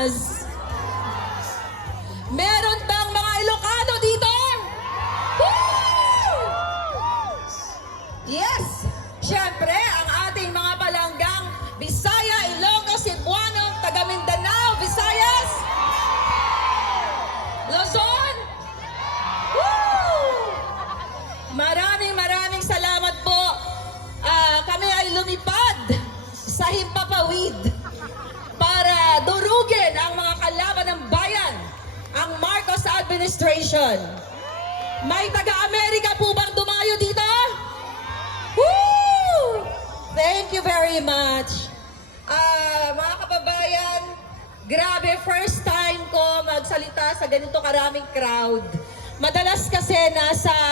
Pilipinas? Meron bang mga Ilocano dito? Woo! Yes! Siyempre, ang ating mga palanggang Bisaya, Ilocos, Cebuano, taga Mindanao, Visayas, Luzon. Woo! Maraming salamat po. Kami ay lumipad sa Himpapawid para durugin ang mga kalaban ng bayan, ang Marcos administration. May taga-Amerika po bang dumayo dito? Woo! Thank you very much. Mga kababayan, grabe, first time ko magsalita sa ganito karaming crowd. Madalas kasi nasa